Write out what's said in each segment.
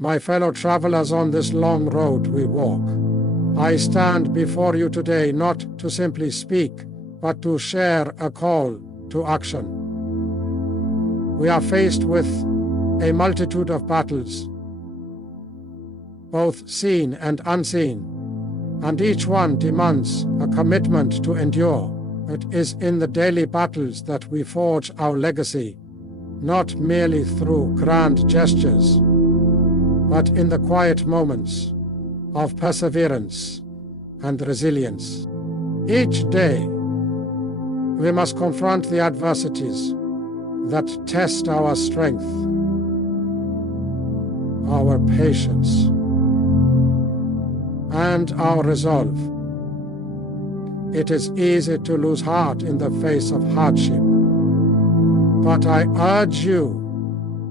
My fellow travelers on this long road we walk, I stand before you today not to simply speak, but to share a call to action. We are faced with a multitude of battles, both seen and unseen, and each one demands a commitment to endure. It is in the daily battles that we forge our legacy, not merely through grand gestures, but in the quiet moments of perseverance and resilience. Each day, we must confront the adversities that test our strength, our patience, and our resolve. It is easy to lose heart in the face of hardship, but I urge you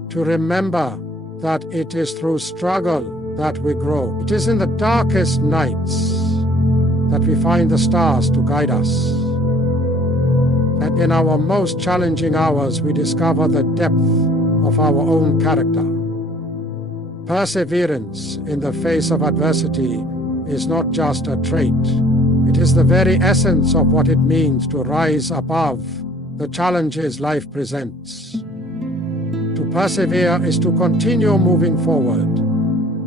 to remember that it is through struggle that we grow. It is in the darkest nights that we find the stars to guide us. And in our most challenging hours, we discover the depth of our own character. Perseverance in the face of adversity is not just a trait. It is the very essence of what it means to rise above the challenges life presents. To persevere is to continue moving forward,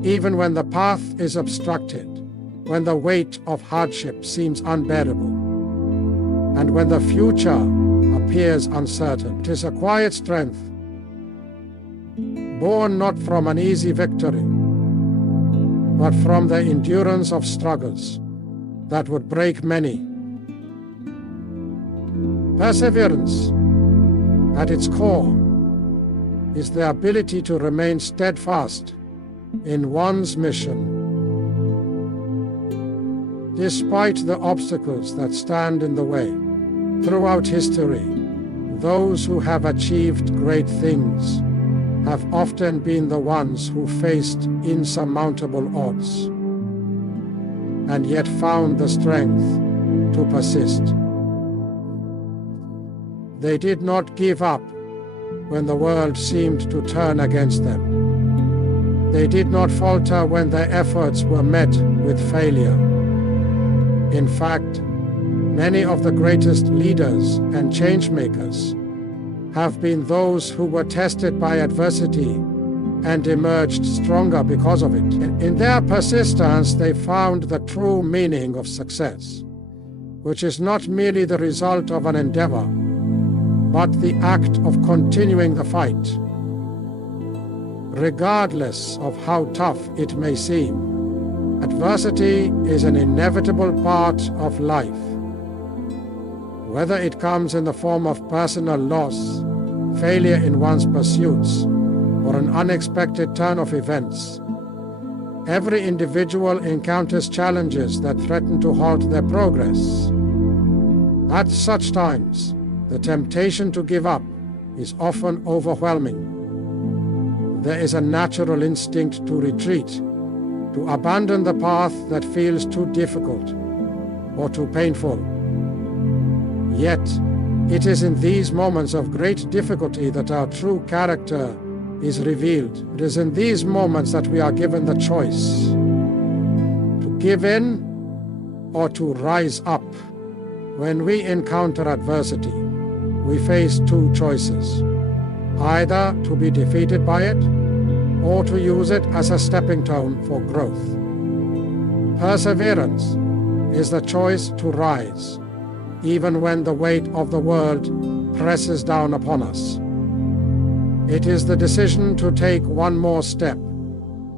even when the path is obstructed, when the weight of hardship seems unbearable, and when the future appears uncertain. It is a quiet strength, born not from an easy victory, but from the endurance of struggles that would break many. Perseverance, at its core, is the ability to remain steadfast in one's mission, despite the obstacles that stand in the way. Throughout history, those who have achieved great things have often been the ones who faced insurmountable odds, and yet found the strength to persist. They did not give up when the world seemed to turn against them. They did not falter when their efforts were met with failure. In fact, many of the greatest leaders and changemakers have been those who were tested by adversity and emerged stronger because of it. In their persistence, they found the true meaning of success, which is not merely the result of an endeavor, but the act of continuing the fight, regardless of how tough it may seem. Adversity is an inevitable part of life. Whether it comes in the form of personal loss, failure in one's pursuits, or an unexpected turn of events, every individual encounters challenges that threaten to halt their progress. At such times, the temptation to give up is often overwhelming. There is a natural instinct to retreat, to abandon the path that feels too difficult or too painful. Yet, it is in these moments of great difficulty that our true character is revealed. It is in these moments that we are given the choice to give in or to rise up. When we encounter adversity, we face two choices: either to be defeated by it, or to use it as a stepping stone for growth. Perseverance is the choice to rise, even when the weight of the world presses down upon us. It is the decision to take one more step,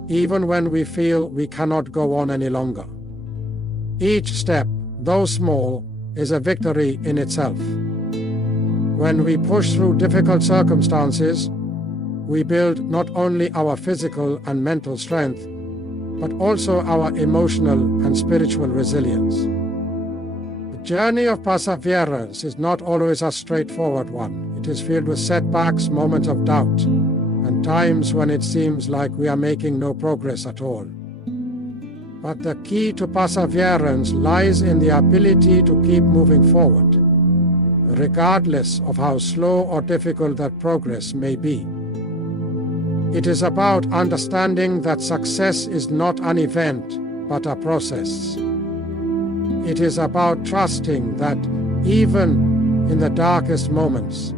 even when we feel we cannot go on any longer. Each step, though small, is a victory in itself. When we push through difficult circumstances, we build not only our physical and mental strength, but also our emotional and spiritual resilience. The journey of perseverance is not always a straightforward one. It is filled with setbacks, moments of doubt, and times when it seems like we are making no progress at all. But the key to perseverance lies in the ability to keep moving forward, regardless of how slow or difficult that progress may be. It is about understanding that success is not an event, but a process. It is about trusting that even in the darkest moments,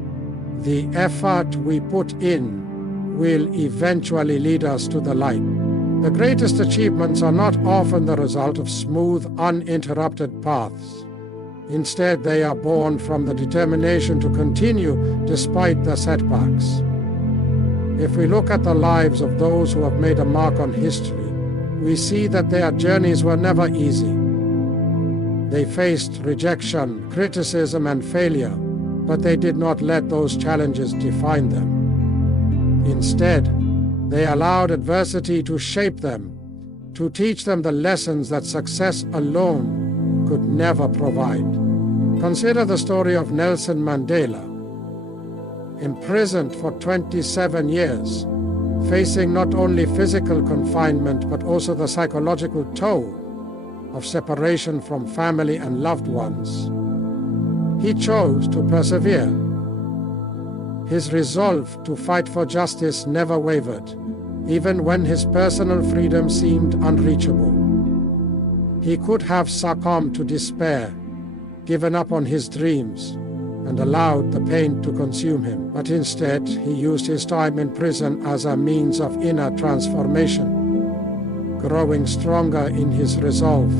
the effort we put in will eventually lead us to the light. The greatest achievements are not often the result of smooth, uninterrupted paths. Instead, they are born from the determination to continue despite the setbacks. If we look at the lives of those who have made a mark on history, we see that their journeys were never easy. They faced rejection, criticism, and failure, but they did not let those challenges define them. Instead, they allowed adversity to shape them, to teach them the lessons that success alone could never provide. Consider the story of Nelson Mandela. Imprisoned for 27 years, facing not only physical confinement but also the psychological toll of separation from family and loved ones, he chose to persevere. His resolve to fight for justice never wavered, even when his personal freedom seemed unreachable. He could have succumbed to despair, given up on his dreams, and allowed the pain to consume him. But instead, he used his time in prison as a means of inner transformation, growing stronger in his resolve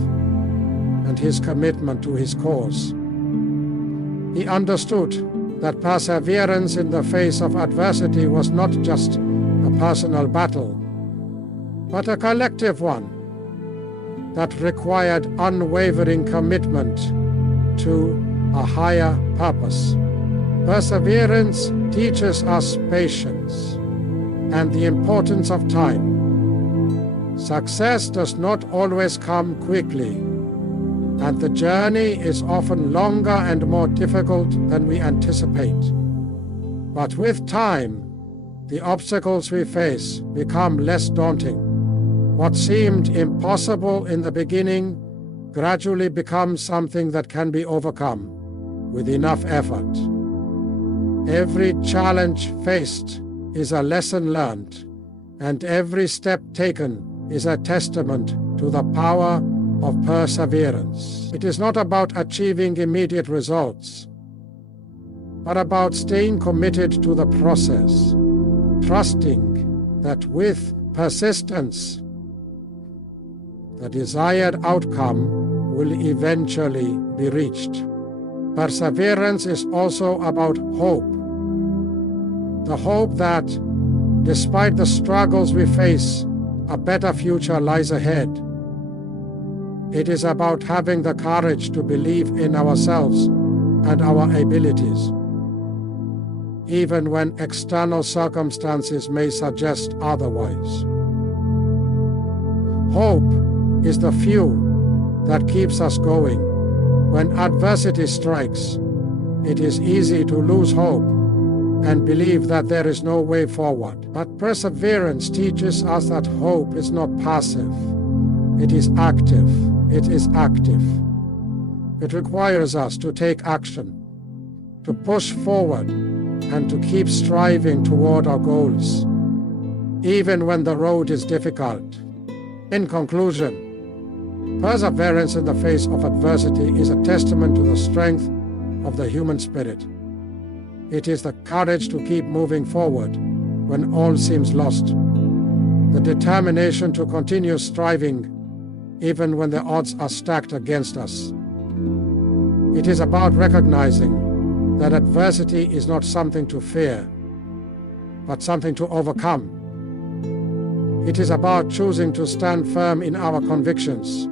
and his commitment to his cause. He understood that perseverance in the face of adversity was not just a personal battle, but a collective one that required unwavering commitment to a higher purpose. Perseverance teaches us patience and the importance of time. Success does not always come quickly, and the journey is often longer and more difficult than we anticipate. But with time, the obstacles we face become less daunting. What seemed impossible in the beginning gradually becomes something that can be overcome with enough effort. Every challenge faced is a lesson learned, and every step taken is a testament to the power of perseverance. It is not about achieving immediate results, but about staying committed to the process, trusting that with persistence, the desired outcome will eventually be reached. Perseverance is also about hope. The hope that, despite the struggles we face, a better future lies ahead. It is about having the courage to believe in ourselves and our abilities, even when external circumstances may suggest otherwise. Hope is the fuel that keeps us going. When adversity strikes, it is easy to lose hope and believe that there is no way forward. But perseverance teaches us that hope is not passive. It is active. It is active. It requires us to take action, to push forward, and to keep striving toward our goals, even when the road is difficult. In conclusion, perseverance in the face of adversity is a testament to the strength of the human spirit. It is the courage to keep moving forward when all seems lost, the determination to continue striving even when the odds are stacked against us. It is about recognizing that adversity is not something to fear, but something to overcome. It is about choosing to stand firm in our convictions,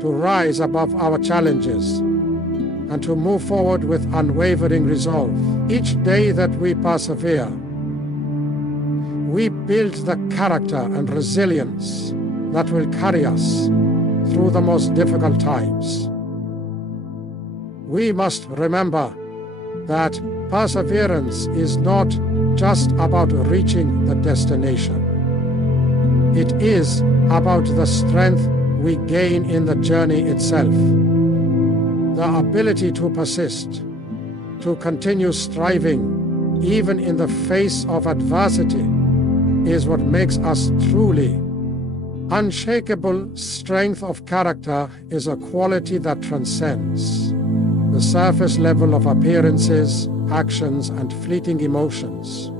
to rise above our challenges, and to move forward with unwavering resolve. Each day that we persevere, we build the character and resilience that will carry us through the most difficult times. We must remember that perseverance is not just about reaching the destination. It is about the strength we gain in the journey itself. The ability to persist, to continue striving, even in the face of adversity, is what makes us truly. Unshakable strength of character is a quality that transcends the surface level of appearances, actions, and fleeting emotions.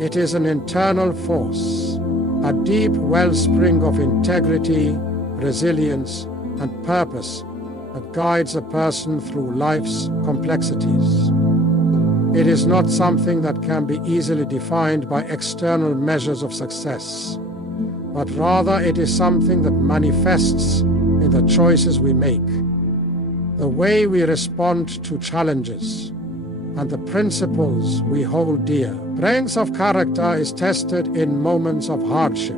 It is an internal force, a deep wellspring of integrity, resilience, and purpose that guides a person through life's complexities. It is not something that can be easily defined by external measures of success, but rather it is something that manifests in the choices we make, the way we respond to challenges, and the principles we hold dear. Strength of character is tested in moments of hardship.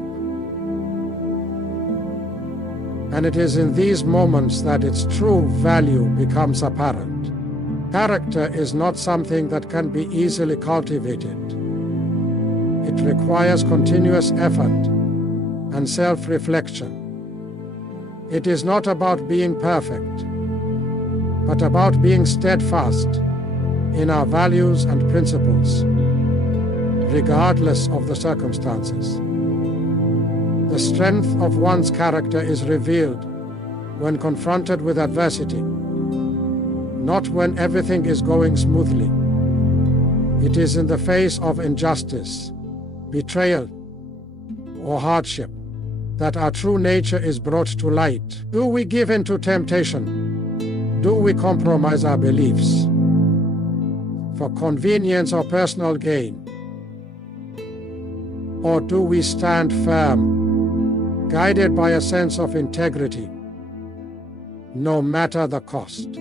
And it is in these moments that its true value becomes apparent. Character is not something that can be easily cultivated. It requires continuous effort and self-reflection. It is not about being perfect, but about being steadfast in our values and principles, regardless of the circumstances. The strength of one's character is revealed when confronted with adversity, not when everything is going smoothly. It is in the face of injustice, betrayal, or hardship that our true nature is brought to light. Do we give in to temptation? Do we compromise our beliefs for convenience or personal gain? Or do we stand firm, guided by a sense of integrity, no matter the cost?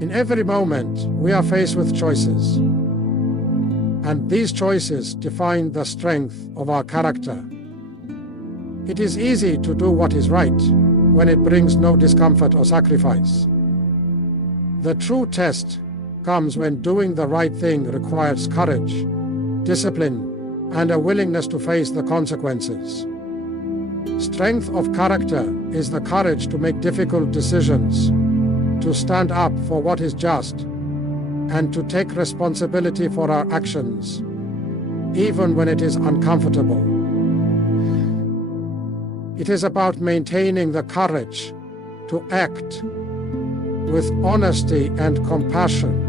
In every moment, we are faced with choices, and these choices define the strength of our character. It is easy to do what is right when it brings no discomfort or sacrifice. The true test comes when doing the right thing requires courage, discipline, and a willingness to face the consequences. Strength of character is the courage to make difficult decisions, to stand up for what is just, and to take responsibility for our actions, even when it is uncomfortable. It is about maintaining the courage to act with honesty and compassion,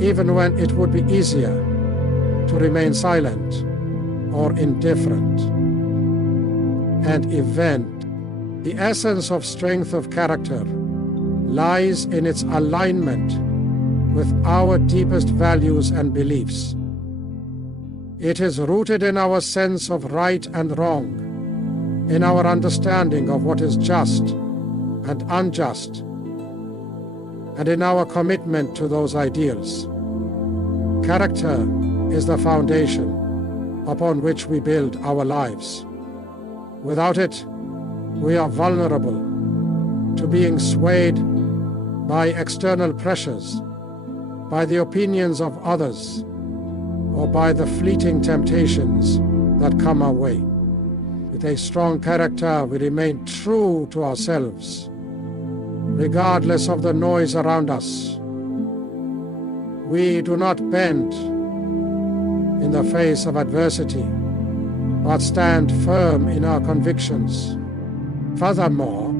even when it would be easier to remain silent or indifferent. And the essence of strength of character lies in its alignment with our deepest values and beliefs. It is rooted in our sense of right and wrong, in our understanding of what is just and unjust, and in our commitment to those ideals. Character is the foundation upon which we build our lives. Without it, we are vulnerable to being swayed by external pressures, by the opinions of others, or by the fleeting temptations that come our way. With a strong character, we remain true to ourselves, regardless of the noise around us. We do not bend in the face of adversity, but stand firm in our convictions. Furthermore,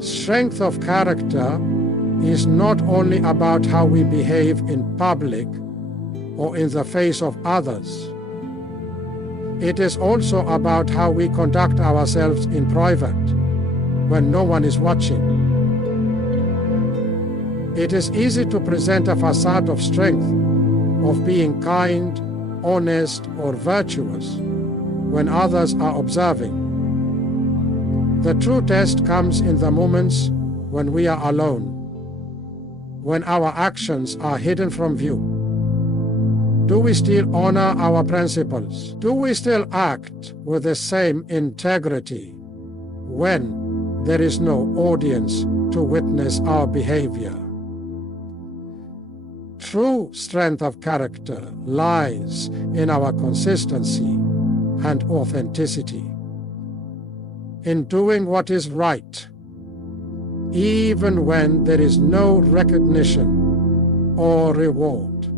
strength of character is not only about how we behave in public or in the face of others. It is also about how we conduct ourselves in private, when no one is watching. It is easy to present a facade of strength, of being kind, honest, or virtuous, when others are observing. The true test comes in the moments when we are alone, when our actions are hidden from view. Do we still honor our principles? Do we still act with the same integrity when there is no audience to witness our behavior? True strength of character lies in our consistency and authenticity, in doing what is right, even when there is no recognition or reward.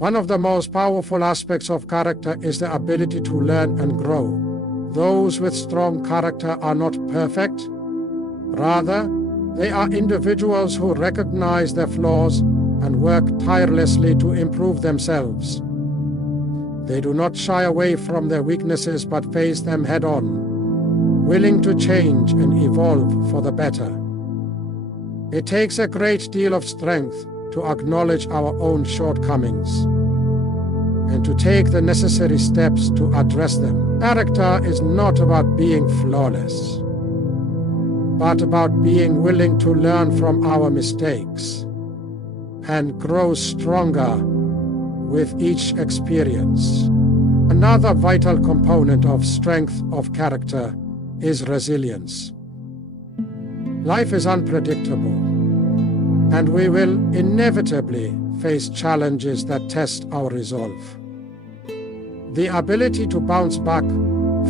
One of the most powerful aspects of character is the ability to learn and grow. Those with strong character are not perfect. Rather, they are individuals who recognize their flaws and work tirelessly to improve themselves. They do not shy away from their weaknesses but face them head-on, willing to change and evolve for the better. It takes a great deal of strength to acknowledge our own shortcomings and to take the necessary steps to address them. Character is not about being flawless, but about being willing to learn from our mistakes and grow stronger with each experience. Another vital component of strength of character is resilience. Life is unpredictable, and we will inevitably face challenges that test our resolve. The ability to bounce back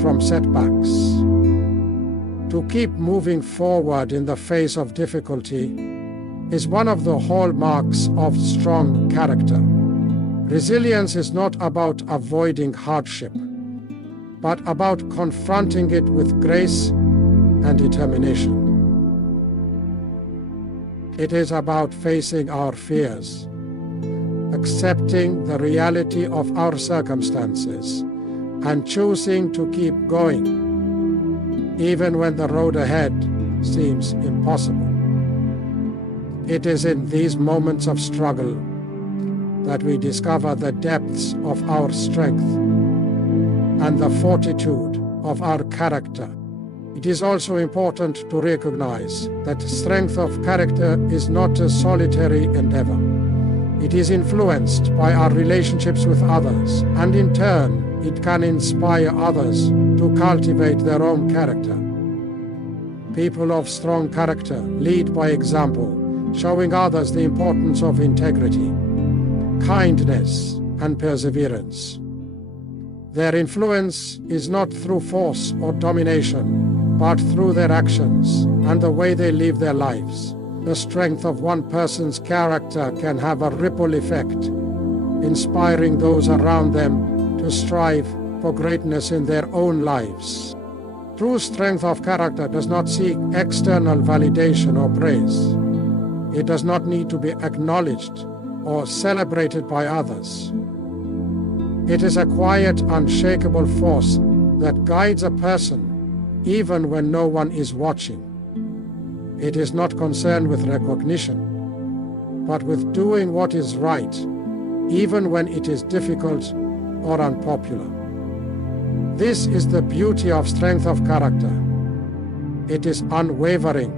from setbacks, to keep moving forward in the face of difficulty, is one of the hallmarks of strong character. Resilience is not about avoiding hardship, but about confronting it with grace and determination. It is about facing our fears, accepting the reality of our circumstances, and choosing to keep going, even when the road ahead seems impossible. It is in these moments of struggle that we discover the depths of our strength and the fortitude of our character. It is also important to recognize that strength of character is not a solitary endeavor. It is influenced by our relationships with others, and in turn, it can inspire others to cultivate their own character. People of strong character lead by example, showing others the importance of integrity, kindness, and perseverance. Their influence is not through force or domination, but through their actions and the way they live their lives. The strength of one person's character can have a ripple effect, inspiring those around them to strive for greatness in their own lives. True strength of character does not seek external validation or praise. It does not need to be acknowledged or celebrated by others. It is a quiet, unshakable force that guides a person even when no one is watching. It is not concerned with recognition, but with doing what is right, even when it is difficult or unpopular. This is the beauty of strength of character. It is unwavering,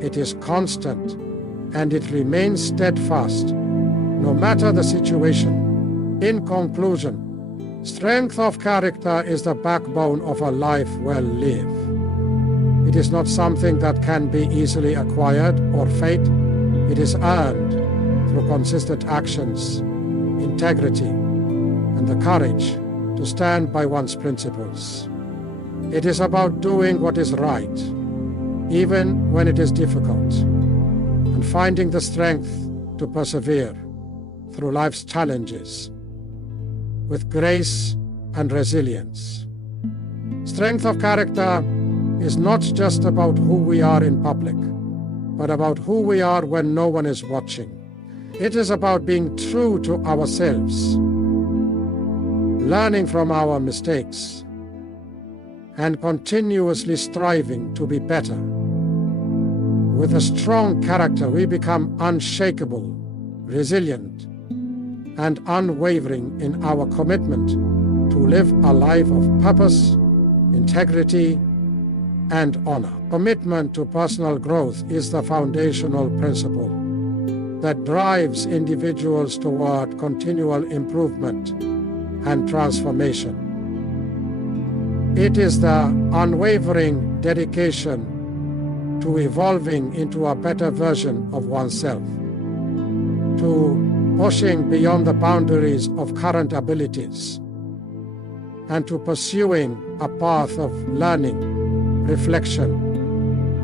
it is constant, and it remains steadfast, no matter the situation. In conclusion, strength of character is the backbone of a life well lived. It is not something that can be easily acquired or faked. It is earned through consistent actions, integrity, and the courage to stand by one's principles. It is about doing what is right, even when it is difficult, and finding the strength to persevere through life's challenges with grace and resilience. Strength of character is not just about who we are in public, but about who we are when no one is watching. It is about being true to ourselves, learning from our mistakes, and continuously striving to be better. With a strong character, we become unshakable, resilient, and unwavering in our commitment to live a life of purpose, integrity, and honor. Commitment to personal growth is the foundational principle that drives individuals toward continual improvement and transformation. It is the unwavering dedication to evolving into a better version of oneself, to pushing beyond the boundaries of current abilities, and to pursuing a path of learning, reflection,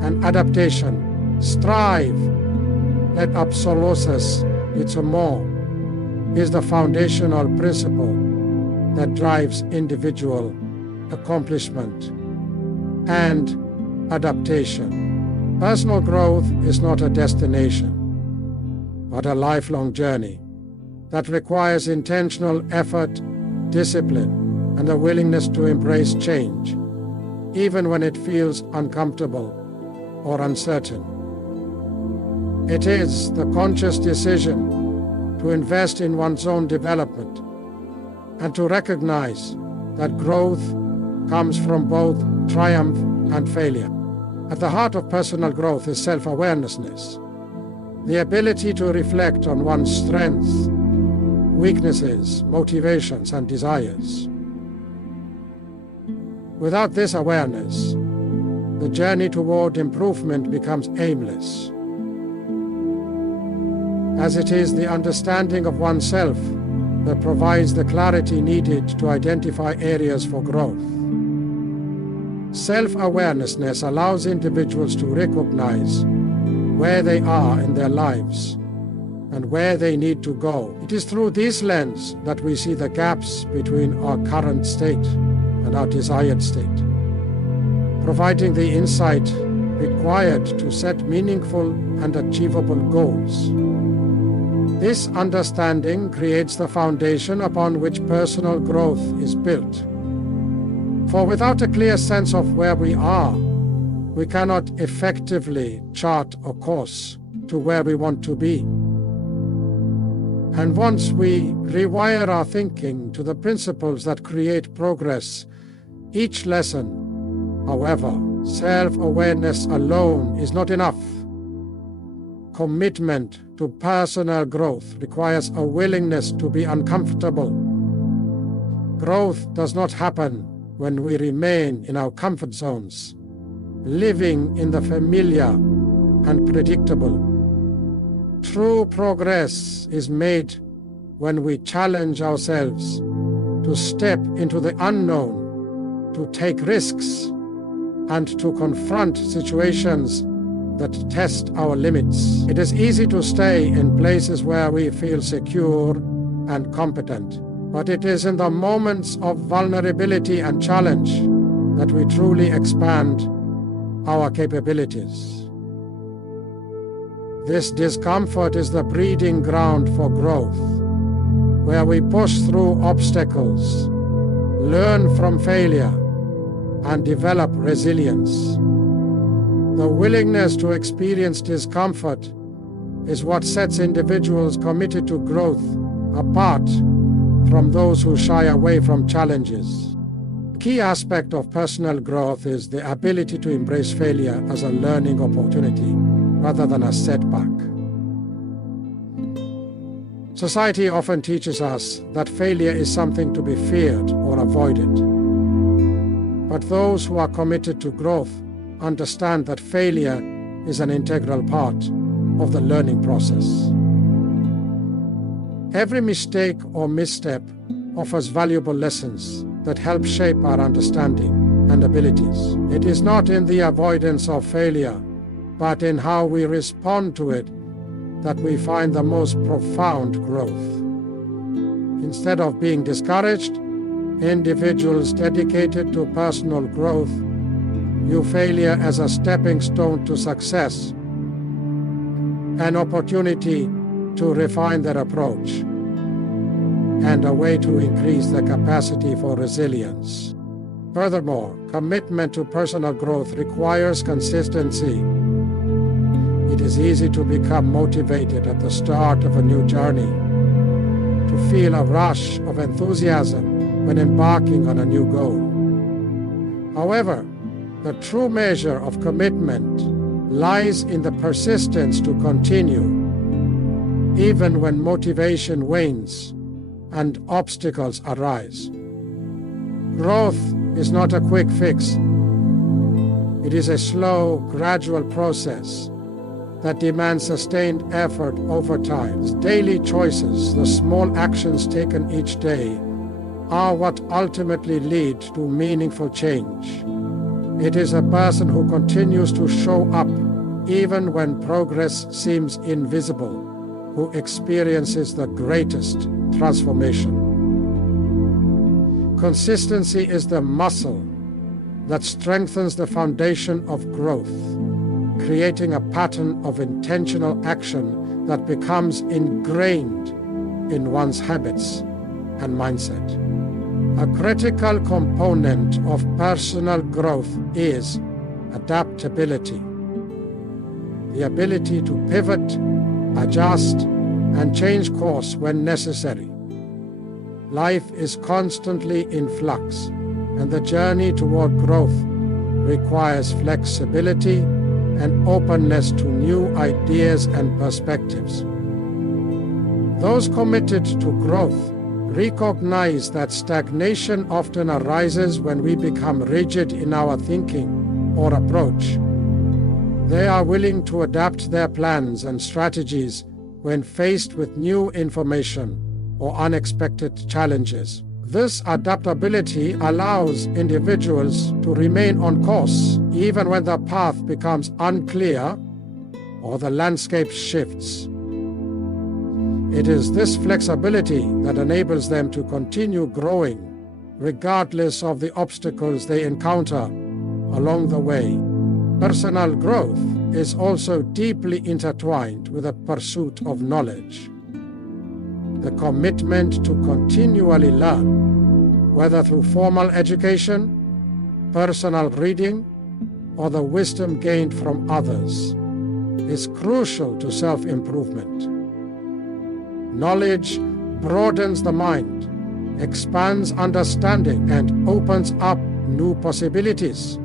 and adaptation. Strive, let absolusis, it's more. is the foundational principle that drives individual accomplishment and adaptation. Personal growth is not a destination, but a lifelong journey that requires intentional effort, discipline, and a willingness to embrace change, even when it feels uncomfortable or uncertain. It is the conscious decision to invest in one's own development and to recognize that growth comes from both triumph and failure. At the heart of personal growth is self-awareness, the ability to reflect on one's strengths, weaknesses, motivations, and desires. Without this awareness, the journey toward improvement becomes aimless, as it is the understanding of oneself that provides the clarity needed to identify areas for growth. Self-awareness allows individuals to recognize where they are in their lives and where they need to go. It is through this lens that we see the gaps between our current state and our desired state, providing the insight required to set meaningful and achievable goals. This understanding creates the foundation upon which personal growth is built. For without a clear sense of where we are, we cannot effectively chart a course to where we want to be. And once we rewire our thinking to the principles that create progress, each lesson, however, self-awareness alone is not enough. Commitment to personal growth requires a willingness to be uncomfortable. Growth does not happen when we remain in our comfort zones, living in the familiar and predictable. True progress is made when we challenge ourselves to step into the unknown, to take risks, and to confront situations that test our limits. It is easy to stay in places where we feel secure and competent, but it is in the moments of vulnerability and challenge that we truly expand our capabilities. This discomfort is the breeding ground for growth, where we push through obstacles, learn from failure, and develop resilience. The willingness to experience discomfort is what sets individuals committed to growth apart from those who shy away from challenges. A key aspect of personal growth is the ability to embrace failure as a learning opportunity rather than a setback. Society often teaches us that failure is something to be feared or avoided. But those who are committed to growth understand that failure is an integral part of the learning process. Every mistake or misstep offers valuable lessons that help shape our understanding and abilities. It is not in the avoidance of failure, but in how we respond to it that we find the most profound growth. Instead of being discouraged, individuals dedicated to personal growth view failure as a stepping stone to success, an opportunity to refine their approach, and a way to increase their capacity for resilience. Furthermore, commitment to personal growth requires consistency. It is easy to become motivated at the start of a new journey, to feel a rush of enthusiasm when embarking on a new goal. However, the true measure of commitment lies in the persistence to continue, even when motivation wanes and obstacles arise. Growth is not a quick fix. It is a slow, gradual process that demands sustained effort over time. Daily choices, the small actions taken each day, are what ultimately lead to meaningful change. It is a person who continues to show up even when progress seems invisible, who experiences the greatest transformation. Consistency is the muscle that strengthens the foundation of growth, creating a pattern of intentional action that becomes ingrained in one's habits and mindset. A critical component of personal growth is adaptability, the ability to pivot, adjust, and change course when necessary. Life is constantly in flux, and the journey toward growth requires flexibility and openness to new ideas and perspectives. Those committed to growth recognize that stagnation often arises when we become rigid in our thinking or approach. They are willing to adapt their plans and strategies when faced with new information or unexpected challenges. This adaptability allows individuals to remain on course even when the path becomes unclear or the landscape shifts. It is this flexibility that enables them to continue growing regardless of the obstacles they encounter along the way. Personal growth is also deeply intertwined with the pursuit of knowledge. The commitment to continually learn, whether through formal education, personal reading, or the wisdom gained from others, is crucial to self-improvement. Knowledge broadens the mind, expands understanding, and opens up new possibilities.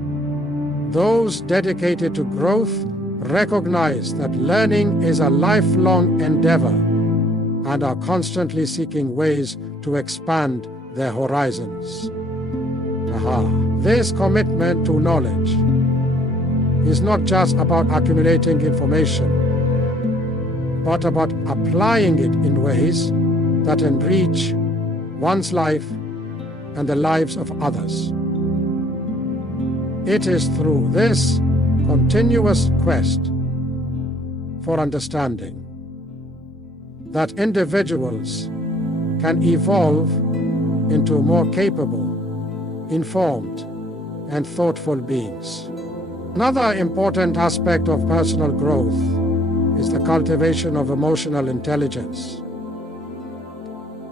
Those dedicated to growth recognize that learning is a lifelong endeavor and are constantly seeking ways to expand their horizons. This commitment to knowledge is not just about accumulating information, but about applying it in ways that enrich one's life and the lives of others. It is through this continuous quest for understanding that individuals can evolve into more capable, informed, and thoughtful beings. Another important aspect of personal growth is the cultivation of emotional intelligence.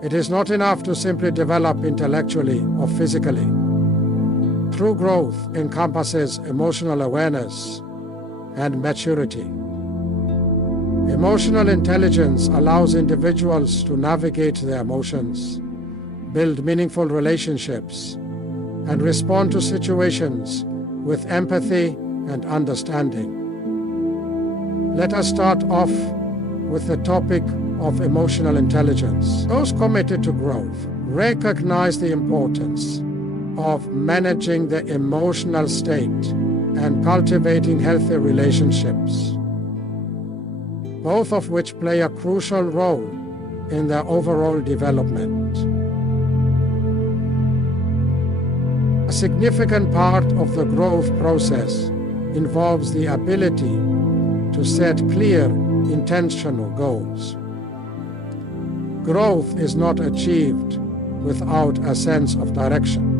It is not enough to simply develop intellectually or physically. True growth encompasses emotional awareness and maturity. Emotional intelligence allows individuals to navigate their emotions, build meaningful relationships, and respond to situations with empathy and understanding. Let us start off with the topic of emotional intelligence. Those committed to growth recognize the importance of managing the emotional state and cultivating healthy relationships, both of which play a crucial role in their overall development. A significant part of the growth process involves the ability to set clear, intentional goals. Growth is not achieved without a sense of direction.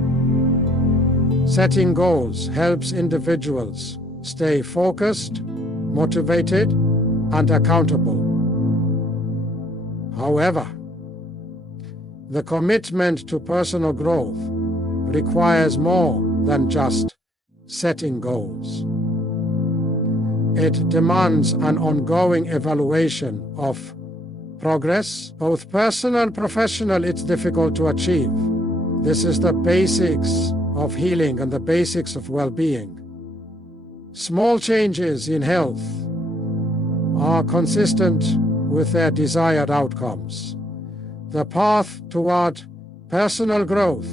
Setting goals helps individuals stay focused, motivated, and accountable. However, the commitment to personal growth requires more than just setting goals. It demands an ongoing evaluation of progress, both personal and professional. It's difficult to achieve. This is the basics of healing and the basics of well-being. Small changes in health are consistent with their desired outcomes. The path toward personal growth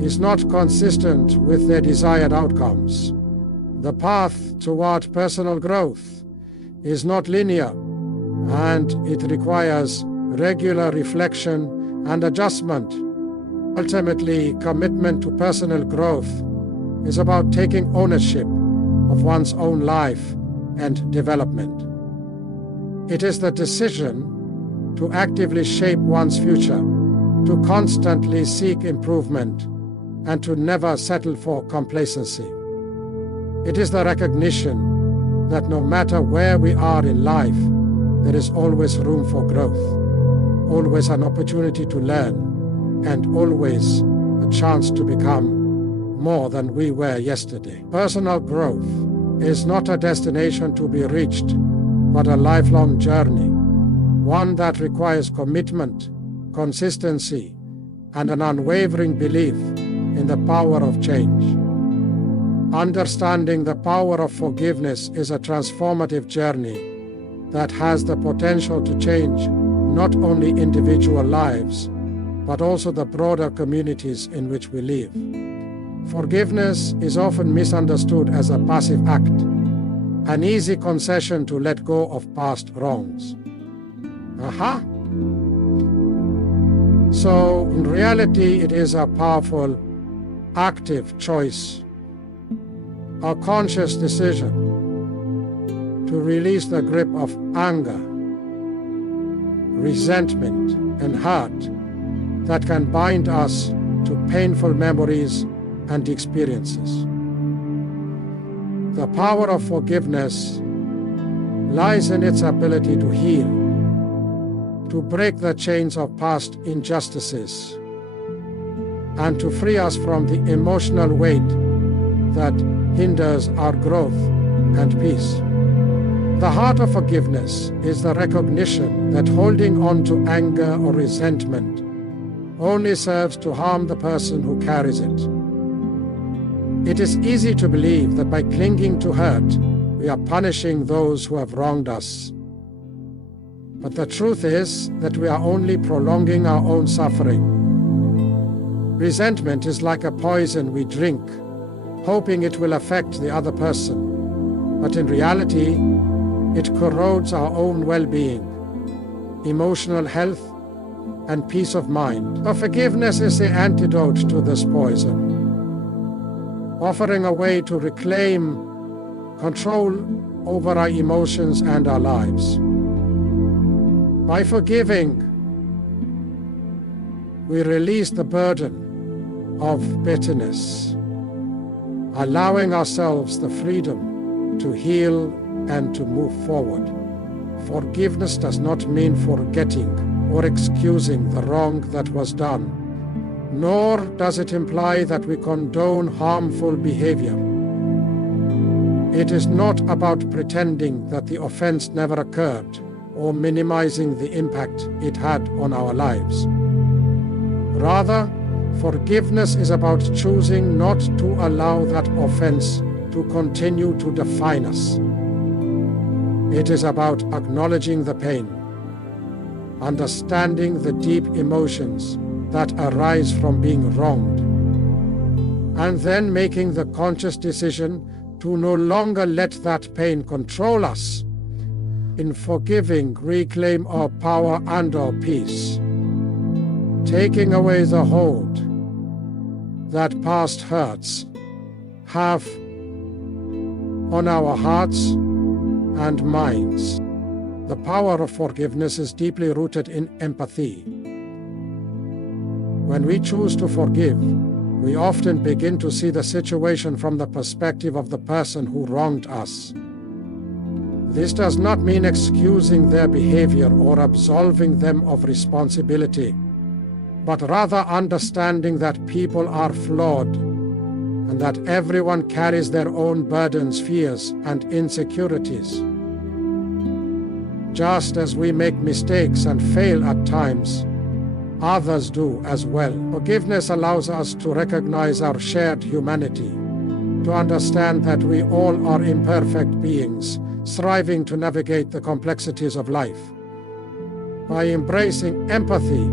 is not consistent with their desired outcomes. The path toward personal growth is not linear, and it requires regular reflection and adjustment. Ultimately, commitment to personal growth is about taking ownership of one's own life and development. It is the decision to actively shape one's future, to constantly seek improvement, and to never settle for complacency. It is the recognition that no matter where we are in life, there is always room for growth, always an opportunity to learn, and always a chance to become more than we were yesterday. Personal growth is not a destination to be reached, but a lifelong journey, one that requires commitment, consistency, and an unwavering belief in the power of change. Understanding the power of forgiveness is a transformative journey that has the potential to change not only individual lives, but also the broader communities in which we live. Forgiveness is often misunderstood as a passive act, an easy concession to let go of past wrongs. So, in reality, it is a powerful, active choice, a conscious decision to release the grip of anger, resentment, and hurt that can bind us to painful memories and experiences. The power of forgiveness lies in its ability to heal, to break the chains of past injustices, and to free us from the emotional weight that hinders our growth and peace. The heart of forgiveness is the recognition that holding on to anger or resentment only serves to harm the person who carries it. It is easy to believe that by clinging to hurt, we are punishing those who have wronged us. But the truth is that we are only prolonging our own suffering. Resentment is like a poison we drink, hoping it will affect the other person. But in reality, it corrodes our own well-being, emotional health, and peace of mind. But forgiveness is the antidote to this poison, offering a way to reclaim control over our emotions and our lives. By forgiving, we release the burden of bitterness, allowing ourselves the freedom to heal and to move forward. Forgiveness does not mean forgetting or excusing the wrong that was done, nor does it imply that we condone harmful behavior. It is not about pretending that the offense never occurred or minimizing the impact it had on our lives. Rather, forgiveness is about choosing not to allow that offense to continue to define us. It is about acknowledging the pain, understanding the deep emotions that arise from being wronged, and then making the conscious decision to no longer let that pain control us. In forgiving, reclaim our power and our peace, taking away the hold that past hurts have on our hearts and minds. The power of forgiveness is deeply rooted in empathy. When we choose to forgive, we often begin to see the situation from the perspective of the person who wronged us. This does not mean excusing their behavior or absolving them of responsibility, but rather understanding that people are flawed and that everyone carries their own burdens, fears, and insecurities. Just as we make mistakes and fail at times, others do as well. Forgiveness allows us to recognize our shared humanity, to understand that we all are imperfect beings, striving to navigate the complexities of life. By embracing empathy,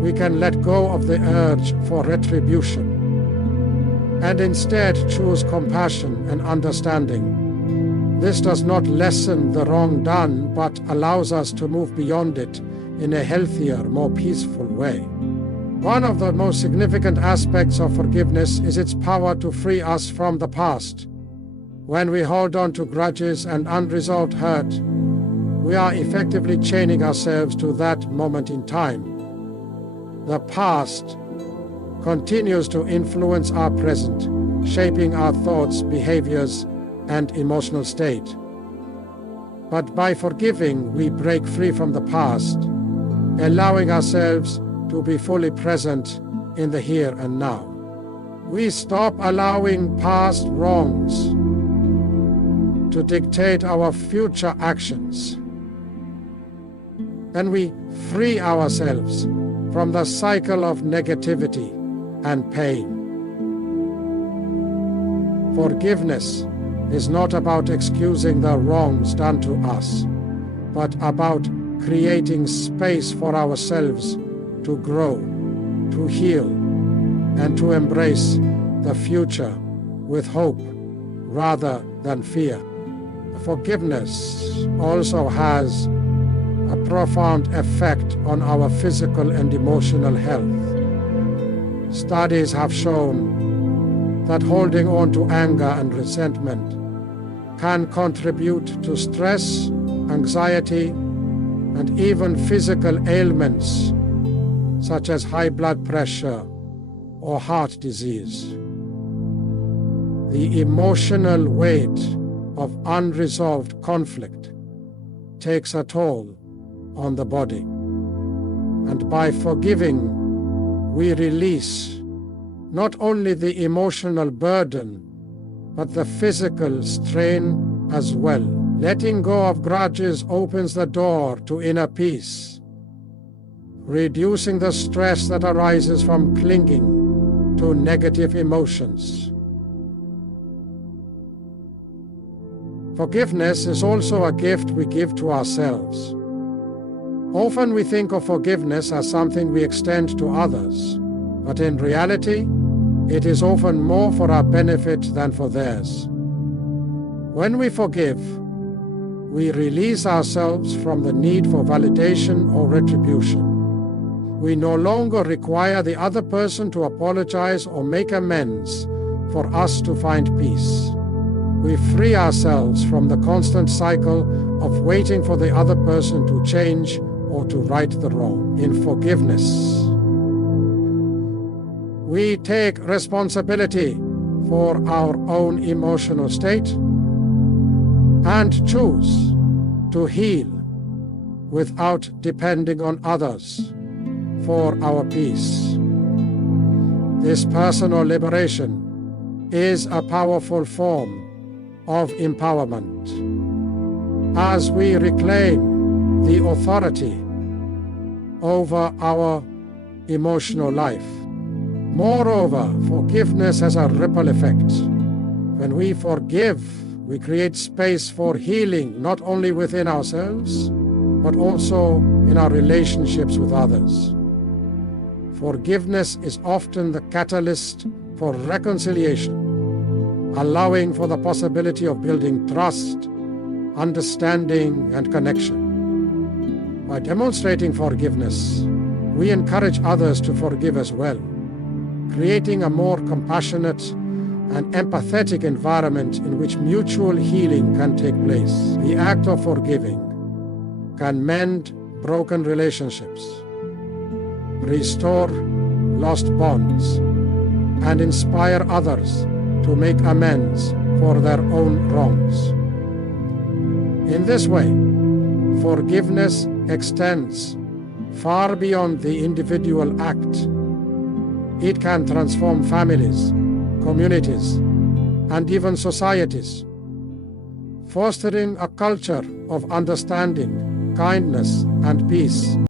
we can let go of the urge for retribution and instead choose compassion and understanding. This does not lessen the wrong done, but allows us to move beyond it in a healthier, more peaceful way. One of the most significant aspects of forgiveness is its power to free us from the past. When we hold on to grudges and unresolved hurt, we are effectively chaining ourselves to that moment in time. The past continues to influence our present, shaping our thoughts, behaviors, and emotional state. But by forgiving, we break free from the past, allowing ourselves to be fully present in the here and now. We stop allowing past wrongs to dictate our future actions. And we free ourselves from the cycle of negativity and pain. Forgiveness is not about excusing the wrongs done to us, but about creating space for ourselves to grow, to heal, and to embrace the future with hope rather than fear. Forgiveness also has a profound effect on our physical and emotional health. Studies have shown that holding on to anger and resentment can contribute to stress, anxiety, and even physical ailments such as high blood pressure or heart disease. The emotional weight of unresolved conflict takes a toll on the body. And by forgiving, we release not only the emotional burden, but the physical strain as well. Letting go of grudges opens the door to inner peace, reducing the stress that arises from clinging to negative emotions. Forgiveness is also a gift we give to ourselves. Often we think of forgiveness as something we extend to others, but in reality, it is often more for our benefit than for theirs. When we forgive, we release ourselves from the need for validation or retribution. We no longer require the other person to apologize or make amends for us to find peace. We free ourselves from the constant cycle of waiting for the other person to change or to right the wrong. In forgiveness, we take responsibility for our own emotional state and choose to heal without depending on others for our peace. This personal liberation is a powerful form of empowerment as we reclaim the authority over our emotional life. Moreover, forgiveness has a ripple effect. When we forgive, we create space for healing not only within ourselves, but also in our relationships with others. Forgiveness is often the catalyst for reconciliation, allowing for the possibility of building trust, understanding, and connection. By demonstrating forgiveness, we encourage others to forgive as well, creating a more compassionate and empathetic environment in which mutual healing can take place. The act of forgiving can mend broken relationships, restore lost bonds, and inspire others to make amends for their own wrongs. In this way, forgiveness extends far beyond the individual act. It can transform families, communities, and even societies, fostering a culture of understanding, kindness, and peace.